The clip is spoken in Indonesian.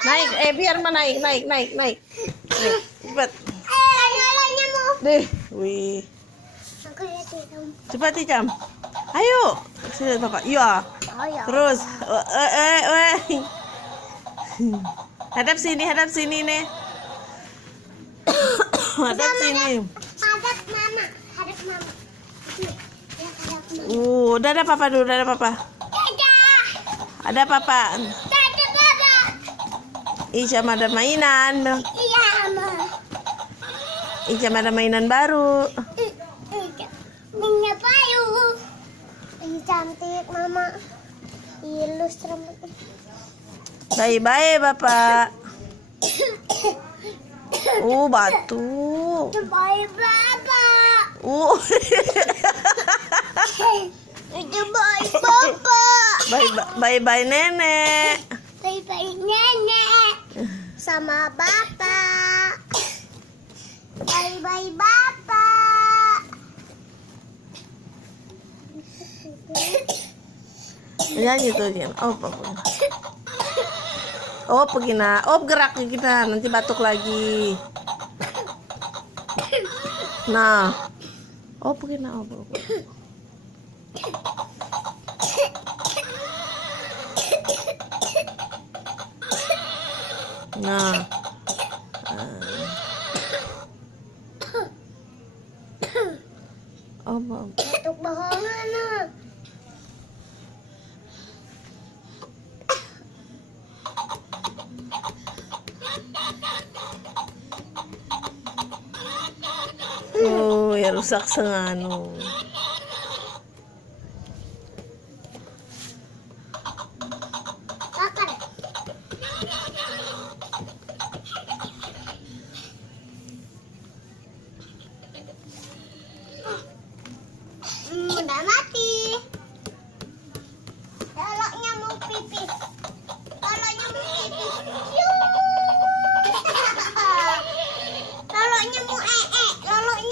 Naik, biar mah naik. Naik. Cepat. Nyalanya mau. Deh, wih. Aku lihat itu. Cepat Icam. Ayo. Sini Bapak. Iya. Oh ya. Terus. Hadap sini nih. Hadap sini. Hadap mama. Udah ada papa dulu, Dadah. Ada papa. Dadah baba. Icam ada mainan. Iya mama. Icam ada mainan baru. Minyak bayu. Ih, cantik mama. Ilus rambutnya. Bye-bye bapak. Batu. Bye baba. Bye baba. Bye-bye nenek. Bye bye nenek. Sama bapak. Bye bye bapak. Nyanyi tuh Jan. Pergi nak. Gerak kita, nanti batuk lagi. Nah. Pergi nak. Nah. Batuk bohongan nah. Ya rusak senganu.